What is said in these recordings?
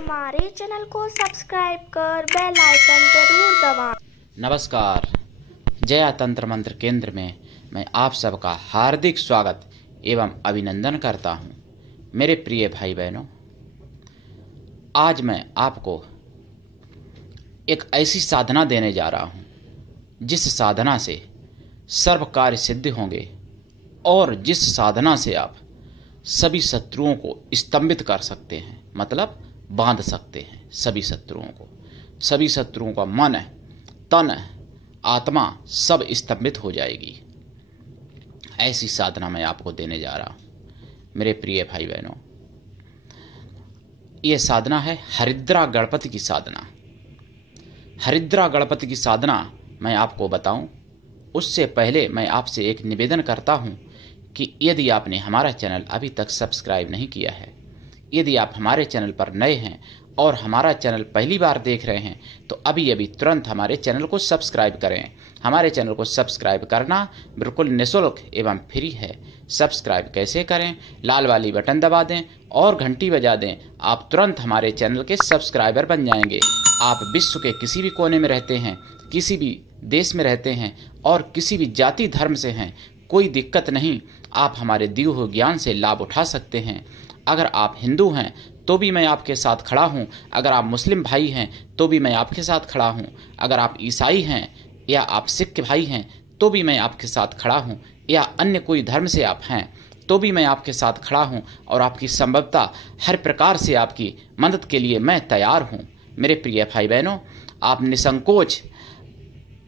हमारे चैनल को सब्सक्राइब कर बेल आइकन जरूर दबाएं। नमस्कार, जया तंत्र मंत्र केंद्र में मैं आप सबका हार्दिक स्वागत एवं अभिनंदन करता हूं। मेरे प्रिय भाई बहनों, आज मैं आपको एक ऐसी साधना देने जा रहा हूं जिस साधना से सर्व कार्य सिद्ध होंगे और जिस साधना से आप सभी शत्रुओं को स्तंभित कर सकते हैं, मतलब बांध सकते हैं सभी शत्रुओं का मन, तन, आत्मा सब स्तंभित हो जाएगी। ऐसी साधना मैं आपको देने जा रहा हूं मेरे प्रिय भाई बहनों। यह साधना है हरिद्रा गणपति की साधना। हरिद्रा गणपति की साधना मैं आपको बताऊं उससे पहले मैं आपसे एक निवेदन करता हूं कि यदि आपने हमारा चैनल अभी तक सब्सक्राइब नहीं किया है, यदि आप हमारे चैनल पर नए हैं और हमारा चैनल पहली बार देख रहे हैं, तो अभी तुरंत हमारे चैनल को सब्सक्राइब करें। हमारे चैनल को सब्सक्राइब करना बिल्कुल निःशुल्क एवं फ्री है। सब्सक्राइब कैसे करें? लाल वाली बटन दबा दें और घंटी बजा दें। आप तुरंत हमारे चैनल के सब्सक्राइबर बन जाएंगे। आप विश्व के किसी भी कोने में रहते हैं, किसी भी देश में रहते हैं और किसी भी जाति धर्म से हैं, कोई दिक्कत नहीं, आप हमारे दिए हुए ज्ञान से लाभ उठा सकते हैं। अगर आप हिंदू हैं तो भी मैं आपके साथ खड़ा हूं, अगर आप मुस्लिम भाई हैं तो भी मैं आपके साथ खड़ा हूं, अगर आप ईसाई हैं या आप सिख भाई हैं तो भी मैं आपके साथ खड़ा हूं, या अन्य कोई धर्म से आप हैं तो भी मैं आपके साथ खड़ा हूं और आपकी संभवतः हर प्रकार से आपकी मदद के लिए मैं तैयार हूं। मेरे प्रिय भाई बहनों, आप निसंकोच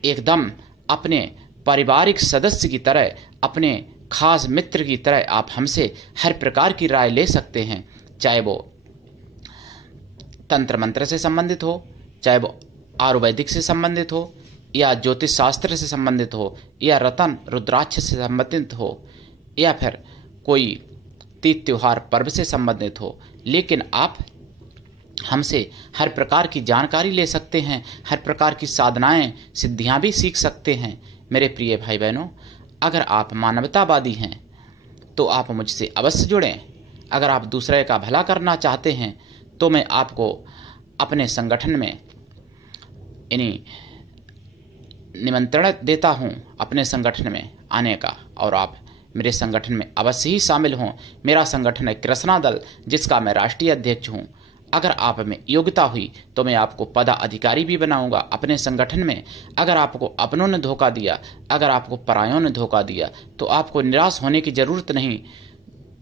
एकदम अपने पारिवारिक सदस्य की तरह, अपने खास मित्र की तरह आप हमसे हर प्रकार की राय ले सकते हैं, चाहे वो तंत्र मंत्र से संबंधित हो, चाहे वो आयुर्वेदिक से संबंधित हो, या ज्योतिष शास्त्र से संबंधित हो, या रतन रुद्राक्ष से संबंधित हो, या फिर कोई तीज त्योहार पर्व से संबंधित हो। लेकिन आप हमसे हर प्रकार की जानकारी ले सकते हैं, हर प्रकार की साधनाएं सिद्धियां भी सीख सकते हैं। मेरे प्रिय भाई बहनों, अगर आप मानवतावादी हैं तो आप मुझसे अवश्य जुड़ें। अगर आप दूसरे का भला करना चाहते हैं तो मैं आपको अपने संगठन में निमंत्रण देता हूं अपने संगठन में आने का, और आप मेरे संगठन में अवश्य ही शामिल हों। मेरा संगठन है कृष्णा दल, जिसका मैं राष्ट्रीय अध्यक्ष हूं। अगर आप में योग्यता हुई तो मैं आपको पदाधिकारी भी बनाऊंगा अपने संगठन में। अगर आपको अपनों ने धोखा दिया, अगर आपको परायों ने धोखा दिया, तो आपको निराश होने की जरूरत नहीं।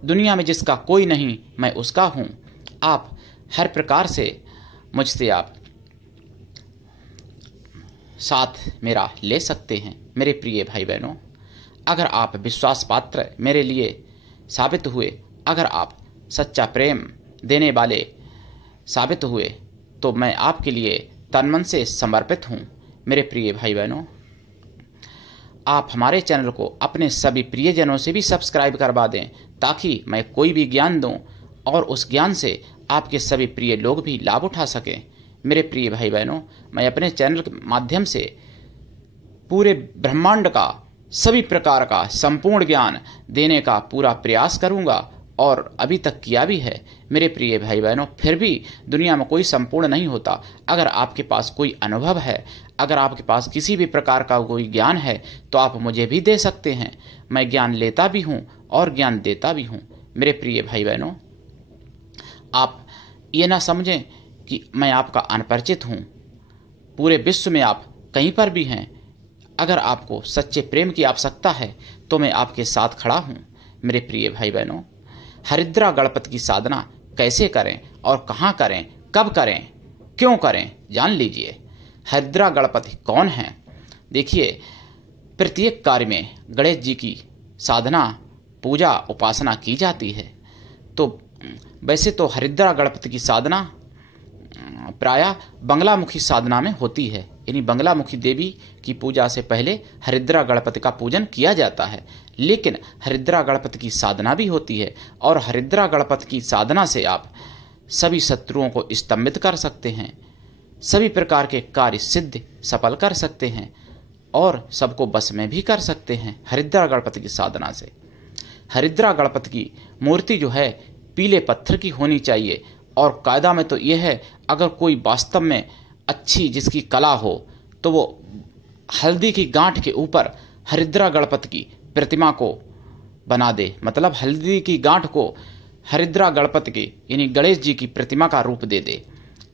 दुनिया में जिसका कोई नहीं, मैं उसका हूं। आप हर प्रकार से मुझसे आप साथ मेरा ले सकते हैं। मेरे प्रिय भाई बहनों, अगर आप विश्वास पात्र मेरे लिए साबित हुए, अगर आप सच्चा प्रेम देने वाले साबित हुए, तो मैं आपके लिए तन मन से समर्पित हूं। मेरे प्रिय भाई बहनों, आप हमारे चैनल को अपने सभी प्रियजनों से भी सब्सक्राइब करवा दें, ताकि मैं कोई भी ज्ञान दूं और उस ज्ञान से आपके सभी प्रिय लोग भी लाभ उठा सकें। मेरे प्रिय भाई बहनों, मैं अपने चैनल के माध्यम से पूरे ब्रह्मांड का सभी प्रकार का संपूर्ण ज्ञान देने का पूरा प्रयास करूंगा और अभी तक किया भी है। मेरे प्रिय भाई बहनों, फिर भी दुनिया में कोई संपूर्ण नहीं होता। अगर आपके पास कोई अनुभव है, अगर आपके पास किसी भी प्रकार का कोई ज्ञान है, तो आप मुझे भी दे सकते हैं। मैं ज्ञान लेता भी हूं और ज्ञान देता भी हूं। मेरे प्रिय भाई बहनों, आप ये ना समझें कि मैं आपका अनपरिचित हूं। पूरे विश्व में आप कहीं पर भी हैं, अगर आपको सच्चे प्रेम की आवश्यकता है तो मैं आपके साथ खड़ा हूं। मेरे प्रिय भाई बहनों, हरिद्रा गणपति की साधना कैसे करें और कहां करें, कब करें, क्यों करें, जान लीजिए। हरिद्रा गणपति कौन है? देखिए, प्रत्येक कार्य में गणेश जी की साधना, पूजा, उपासना की जाती है। तो वैसे तो हरिद्रा गणपति की साधना प्रायः बंगलामुखी साधना में होती है, यानी बंगलामुखी देवी की पूजा से पहले हरिद्रा गणपति का पूजन किया जाता है। लेकिन हरिद्रा गणपति की साधना भी होती है, और हरिद्रा गणपति की साधना से आप सभी शत्रुओं को स्तंभित कर सकते हैं, सभी प्रकार के कार्य सिद्ध सफल कर सकते हैं और सबको बस में भी कर सकते हैं हरिद्रा गणपति की साधना से। हरिद्रा गणपति की मूर्ति जो है पीले पत्थर की होनी चाहिए और कायदा में तो यह है, अगर कोई वास्तव में अच्छी जिसकी कला हो तो वो हल्दी की गांठ के ऊपर हरिद्रा गणपति की प्रतिमा को बना दे, मतलब हल्दी की गांठ को हरिद्रा गणपति की यानी गणेश जी की प्रतिमा का रूप दे दे,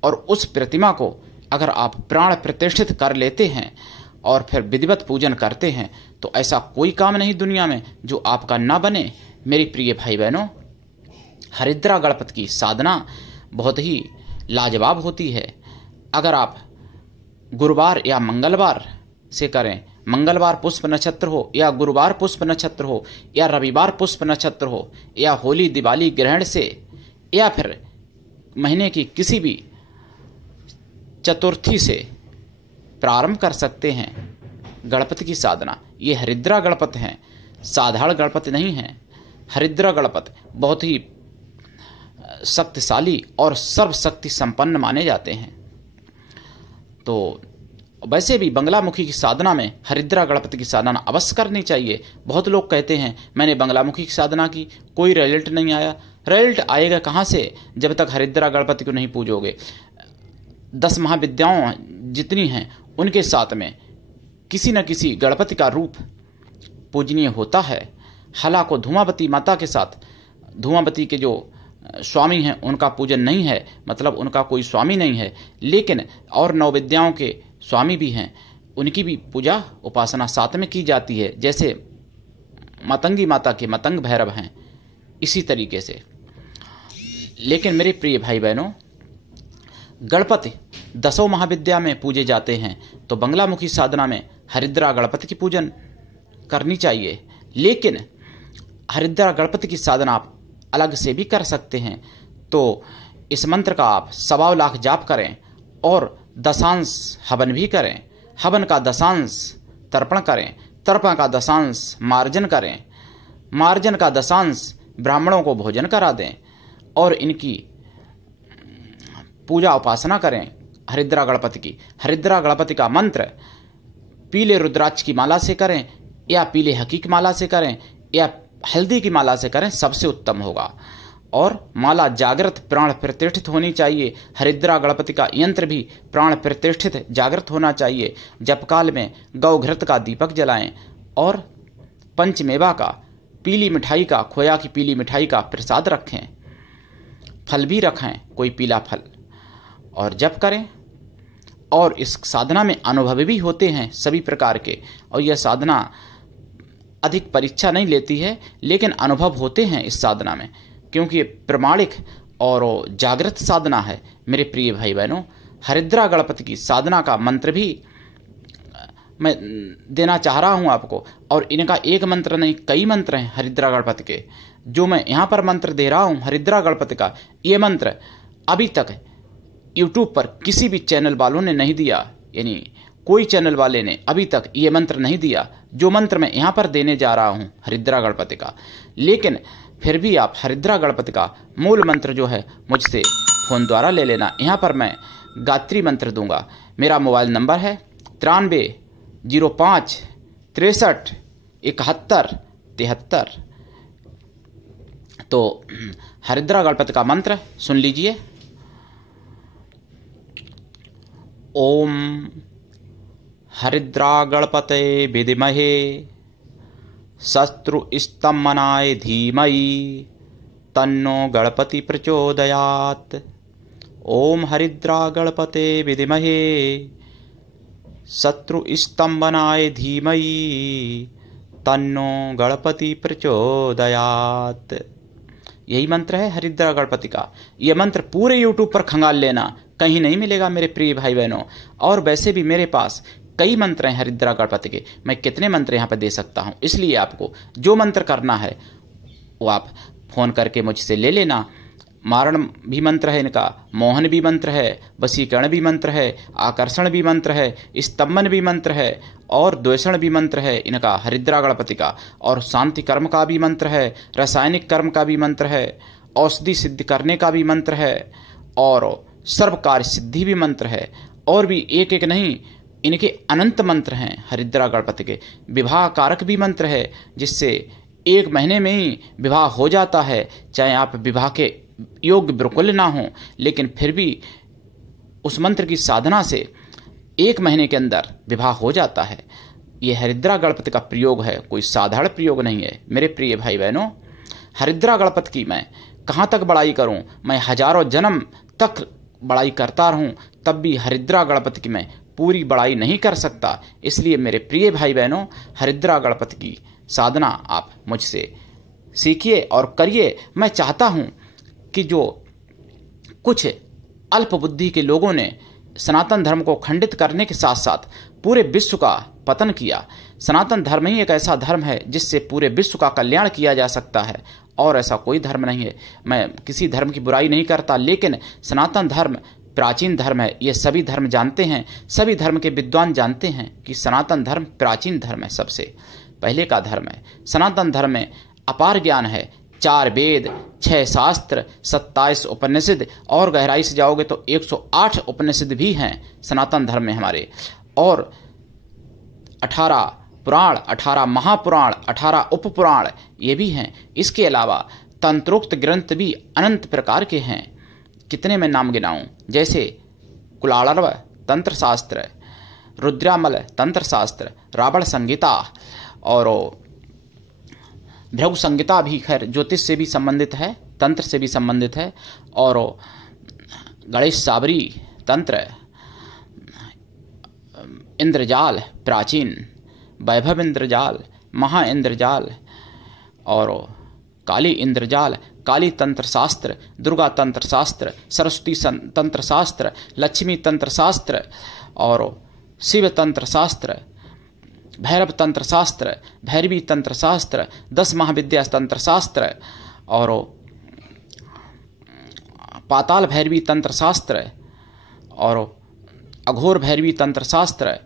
और उस प्रतिमा को अगर आप प्राण प्रतिष्ठित कर लेते हैं और फिर विधिवत पूजन करते हैं तो ऐसा कोई काम नहीं दुनिया में जो आपका ना बने। मेरी प्रिय भाई बहनों, हरिद्रा गणपति की साधना बहुत ही लाजवाब होती है। अगर आप गुरुवार या मंगलवार से करें, मंगलवार पुष्प नक्षत्र हो या गुरुवार पुष्प नक्षत्र हो या रविवार पुष्प नक्षत्र हो या होली दिवाली ग्रहण से या फिर महीने की किसी भी चतुर्थी से प्रारंभ कर सकते हैं गणपति की साधना। ये हरिद्रा गणपति हैं, साधारण गणपति नहीं हैं। हरिद्रा गणपति बहुत ही शक्तिशाली और सर्वशक्ति संपन्न माने जाते हैं। तो वैसे भी बंगलामुखी की साधना में हरिद्रा गणपति की साधना अवश्य करनी चाहिए। बहुत लोग कहते हैं मैंने बंगलामुखी की साधना की, कोई रिजल्ट नहीं आया। रिजल्ट आएगा कहाँ से जब तक हरिद्रा गणपति को नहीं पूजोगे। 10 महाविद्याओं जितनी हैं उनके साथ में किसी न किसी गणपति का रूप पूजनीय होता है। हालांकि धूमावती माता के साथ धूमावती के जो स्वामी हैं उनका पूजन नहीं है, मतलब उनका कोई स्वामी नहीं है, लेकिन और 9 विद्याओं के स्वामी भी हैं, उनकी भी पूजा उपासना साथ में की जाती है। जैसे मतंगी माता के मतंग भैरव हैं, इसी तरीके से। लेकिन मेरे प्रिय भाई बहनों, गणपति 10 महाविद्या में पूजे जाते हैं, तो बंगलामुखी साधना में हरिद्रा गणपति की पूजन करनी चाहिए। लेकिन हरिद्रा गणपति की साधना आप अलग से भी कर सकते हैं। तो इस मंत्र का आप 1.25 लाख जाप करें और दशांश हवन भी करें। हवन का दशांश तर्पण करें, तर्पण का दशांश मार्जन करें, मार्जन का दशांश ब्राह्मणों को भोजन करा दें और इनकी पूजा उपासना करें हरिद्रा गणपति की। हरिद्रा गणपति का मंत्र पीले रुद्राक्ष की माला से करें या पीले हकीक माला से करें या हल्दी की माला से करें, सबसे उत्तम होगा। और माला जागृत प्राण प्रतिष्ठित होनी चाहिए। हरिद्रा गणपति का यंत्र भी प्राण प्रतिष्ठित जागृत होना चाहिए। जपकाल में गौघृत का दीपक जलाएं और पंचमेवा का पीली मिठाई का, खोया की पीली मिठाई का प्रसाद रखें। फल भी रखें, कोई पीला फल, और जप करें। और इस साधना में अनुभव भी होते हैं सभी प्रकार के। और यह साधना अधिक परीक्षा नहीं लेती है, लेकिन अनुभव होते हैं इस साधना में, क्योंकि ये प्रमाणिक और जागृत साधना है। मेरे प्रिय भाई बहनों, हरिद्रा गणपति की साधना का मंत्र भी मैं देना चाह रहा हूँ आपको। और इनका एक मंत्र नहीं, कई मंत्र हैं हरिद्रा गणपति के। जो मैं यहाँ पर मंत्र दे रहा हूँ हरिद्रा गणपति का, ये मंत्र अभी तक यूट्यूब पर किसी भी चैनल वालों ने नहीं दिया, यानी कोई चैनल वाले ने अभी तक ये मंत्र नहीं दिया जो मंत्र मैं यहाँ पर देने जा रहा हूँ हरिद्रा गणपति का। लेकिन फिर भी आप हरिद्रा गणपति का मूल मंत्र जो है मुझसे फ़ोन द्वारा ले लेना। यहाँ पर मैं गायत्री मंत्र दूंगा। मेरा मोबाइल नंबर है 93 05 63 71 73। तो हरिद्रा गणपति का मंत्र सुन लीजिए। ओम हरिद्रा गणपते विद्महे शत्रुस्तम्भनाय धीमहि तन्नो गणपति प्रचोदयात्। ओम हरिद्रा गणपते विद्महे शत्रुस्तम्भनाय धीमहि तन्नो गणपति प्रचोदयात्। यही मंत्र है हरिद्रा गणपति का। यह मंत्र पूरे यूट्यूब पर खंगाल लेना, कहीं नहीं मिलेगा मेरे प्रिय भाई बहनों। और वैसे भी मेरे पास कई मंत्र हैं हरिद्रा गणपति के, मैं कितने मंत्र यहाँ पर दे सकता हूँ। इसलिए आपको जो मंत्र करना है वो आप फ़ोन करके मुझसे ले लेना। मारण भी मंत्र है इनका, मोहन भी मंत्र है, वशीकरण भी मंत्र है, आकर्षण भी मंत्र है, स्तंभन भी मंत्र है और द्वेषण भी मंत्र है इनका हरिद्रा गणपति का। और शांति कर्म का भी मंत्र है, रासायनिक कर्म का भी मंत्र है, औषधि सिद्ध करने का भी मंत्र है और सर्व कार्य सिद्धि भी मंत्र है। और भी एक एक नहीं, इनके अनंत मंत्र हैं हरिद्रा गणपति के। विवाह कारक भी मंत्र है, जिससे 1 महीने में ही विवाह हो जाता है। चाहे आप विवाह के योग्य बिल्कुल ना हो, लेकिन फिर भी उस मंत्र की साधना से 1 महीने के अंदर विवाह हो जाता है। यह हरिद्रा गणपति का प्रयोग है, कोई साधारण प्रयोग नहीं है। मेरे प्रिय भाई बहनों, हरिद्रा गणपति की मैं कहाँ तक बड़ाई करूं, मैं हजारों जन्म तक बड़ाई करता रहूं, तब भी हरिद्रा गणपति की मैं पूरी बड़ाई नहीं कर सकता। इसलिए मेरे प्रिय भाई बहनों, हरिद्रा गणपति की साधना आप मुझसे सीखिए और करिए। मैं चाहता हूं कि जो कुछ अल्प बुद्धि के लोगों ने सनातन धर्म को खंडित करने के साथ साथ पूरे विश्व का पतन किया, सनातन धर्म ही एक ऐसा धर्म है जिससे पूरे विश्व का कल्याण किया जा सकता है, और ऐसा कोई धर्म नहीं है। मैं किसी धर्म की बुराई नहीं करता, लेकिन सनातन धर्म प्राचीन धर्म है। ये सभी धर्म जानते हैं, सभी धर्म के विद्वान जानते हैं कि सनातन धर्म प्राचीन धर्म है, सबसे पहले का धर्म है। सनातन धर्म में अपार ज्ञान है, 4 वेद, 6 शास्त्र, 27 उपनिषद, और गहराई से जाओगे तो 108 उपनिषद भी हैं सनातन धर्म में हमारे, और 18 पुराण, 18 महापुराण, 18 उपपुराण ये भी हैं। इसके अलावा तंत्रोक्त ग्रंथ भी अनंत प्रकार के हैं। कितने मैं नाम गिनाऊं, जैसे कुलालर्व तंत्र शास्त्र, रुद्रामल तंत्र शास्त्र, रावण संहिता, और भृगु संहिता भी खैर ज्योतिष से भी संबंधित है, तंत्र से भी संबंधित है, और गणेश साबरी तंत्र, इंद्रजाल प्राचीन, वैभव इंद्रजाल, महा इंद्रजाल, और काली इंद्रजाल, काली तंत्र शास्त्र, दुर्गा तंत्र शास्त्र, सरस्वती तंत्र शास्त्र, लक्ष्मी तंत्र शास्त्र, और शिव तंत्र शास्त्र, भैरव तंत्र शास्त्र, भैरवी तंत्र शास्त्र, 10 महाविद्या तंत्र शास्त्र, और पाताल भैरवी तंत्र शास्त्र, और अघोर भैरवी तंत्र शास्त्र,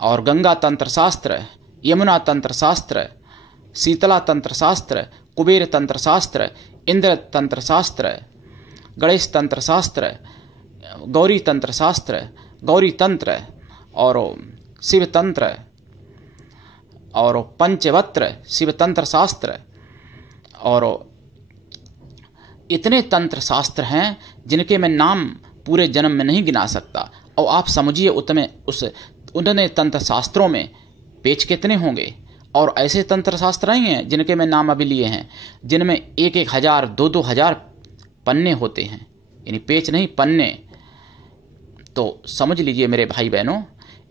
और गंगा तंत्र शास्त्र, यमुना तंत्र शास्त्र, शीतला तंत्र शास्त्र, कुबेर तंत्र शास्त्र, इंद्र तंत्र शास्त्र, गणेश तंत्र शास्त्र, गौरी तंत्र शास्त्र, गौरी तंत्र, और शिव तंत्र, और पंचवत्र शिव तंत्र शास्त्र, और इतने तंत्र शास्त्र हैं जिनके मैं नाम पूरे जन्म में नहीं गिना सकता। और आप समझिए उन्होंने तंत्र शास्त्रों में पेज कितने होंगे। और ऐसे तंत्र शास्त्र नहीं हैं जिनके मैं नाम अभी लिए हैं, जिनमें 1-1 हजार 2-2 हजार पन्ने होते हैं, यानी पेज नहीं पन्ने। तो समझ लीजिए मेरे भाई बहनों,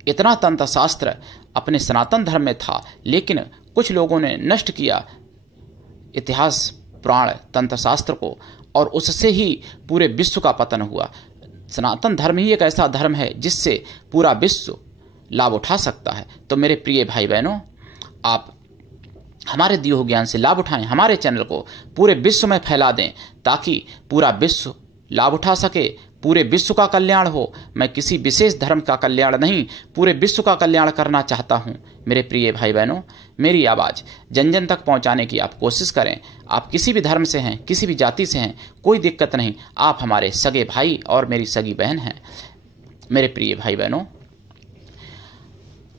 इतना तंत्र शास्त्र अपने सनातन धर्म में था, लेकिन कुछ लोगों ने नष्ट किया इतिहास पुराण तंत्र शास्त्र को, और उससे ही पूरे विश्व का पतन हुआ। सनातन धर्म ही एक ऐसा धर्म है जिससे पूरा विश्व लाभ उठा सकता है। तो मेरे प्रिय भाई बहनों, आप हमारे दिए हुए ज्ञान से लाभ उठाएं, हमारे चैनल को पूरे विश्व में फैला दें, ताकि पूरा विश्व लाभ उठा सके, पूरे विश्व का कल्याण हो। मैं किसी विशेष धर्म का कल्याण नहीं, पूरे विश्व का कल्याण करना चाहता हूं। मेरे प्रिय भाई बहनों, मेरी आवाज़ जन जन तक पहुंचाने की आप कोशिश करें। आप किसी भी धर्म से हैं, किसी भी जाति से हैं, कोई दिक्कत नहीं, आप हमारे सगे भाई और मेरी सगी बहन हैं। मेरे प्रिय भाई बहनों,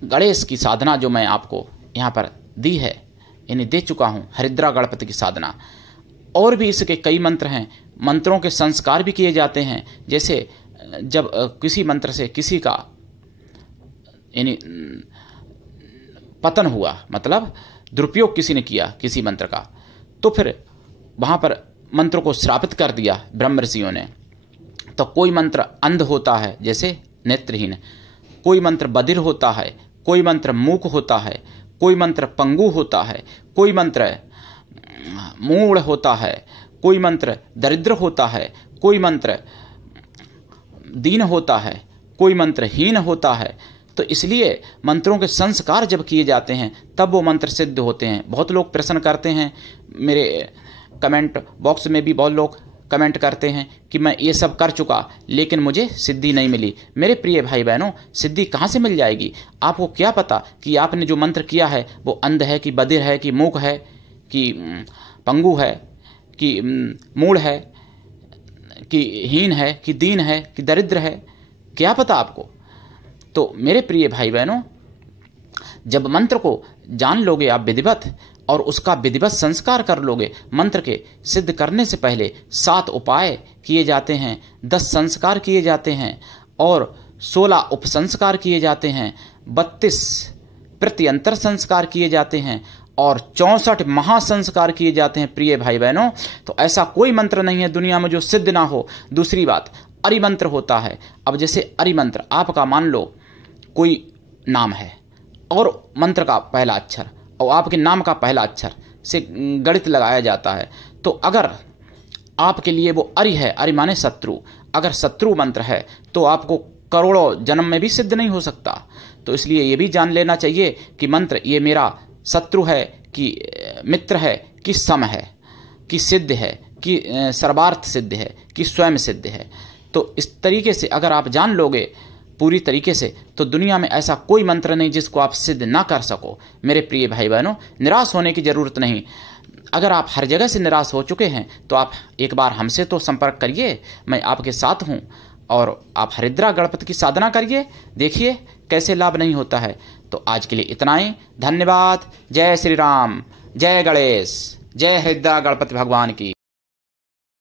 गणेश की साधना जो मैं आपको यहाँ पर दी है, यानी दे चुका हूँ, हरिद्रा गणपति की साधना, और भी इसके कई मंत्र हैं। मंत्रों के संस्कार भी किए जाते हैं। जैसे जब किसी मंत्र से किसी का यानी पतन हुआ, मतलब दुरुपयोग किसी ने किया किसी मंत्र का, तो फिर वहाँ पर मंत्र को श्रापित कर दिया ब्रह्म ऋषियों ने। तो कोई मंत्र अंध होता है, जैसे नेत्रहीन, कोई मंत्र बधिर होता है, कोई मंत्र मूक होता है, कोई मंत्र पंगु होता है, कोई मंत्र मूढ़ होता है, कोई मंत्र दरिद्र होता है, कोई मंत्र दीन होता है, कोई मंत्र हीन होता है। तो इसलिए मंत्रों के संस्कार जब किए जाते हैं तब वो मंत्र सिद्ध होते हैं। बहुत लोग प्रश्न करते हैं, मेरे कमेंट बॉक्स में भी बहुत लोग कमेंट करते हैं कि मैं ये सब कर चुका लेकिन मुझे सिद्धि नहीं मिली। मेरे प्रिय भाई बहनों, सिद्धि कहाँ से मिल जाएगी? आपको क्या पता कि आपने जो मंत्र किया है वो अंध है कि बधिर है कि मूक है कि पंगु है कि मूढ़ है कि हीन है कि दीन है कि दरिद्र है? क्या पता आपको? तो मेरे प्रिय भाई बहनों, जब मंत्र को जान लोगे आप विधिवत और उसका विधिवत संस्कार कर लोगे। मंत्र के सिद्ध करने से पहले 7 उपाय किए जाते हैं, 10 संस्कार किए जाते हैं और 16 उपसंस्कार किए जाते हैं, 32 प्रत्यंतर संस्कार किए जाते हैं और 64 महासंस्कार किए जाते हैं। प्रिय भाई बहनों, तो ऐसा कोई मंत्र नहीं है दुनिया में जो सिद्ध ना हो। दूसरी बात, अरि मंत्र होता है। अब जैसे अरि मंत्र, आपका मान लो कोई नाम है और मंत्र का पहला अक्षर और आपके नाम का पहला अक्षर से गणित लगाया जाता है, तो अगर आपके लिए वो अरि है, अरि माने शत्रु, अगर शत्रु मंत्र है तो आपको करोड़ों जन्म में भी सिद्ध नहीं हो सकता। तो इसलिए ये भी जान लेना चाहिए कि मंत्र ये मेरा शत्रु है कि मित्र है कि सम है कि सिद्ध है कि सर्वार्थ सिद्ध है कि स्वयं सिद्ध है। तो इस तरीके से अगर आप जान लोगे पूरी तरीके से, तो दुनिया में ऐसा कोई मंत्र नहीं जिसको आप सिद्ध ना कर सको। मेरे प्रिय भाई बहनों, निराश होने की जरूरत नहीं। अगर आप हर जगह से निराश हो चुके हैं तो आप एक बार हमसे तो संपर्क करिए, मैं आपके साथ हूं। और आप हरिद्रा गणपति की साधना करिए, देखिए कैसे लाभ नहीं होता है। तो आज के लिए इतना ही, धन्यवाद। जय श्री राम, जय गणेश, जय हरिद्रा गणपति भगवान की।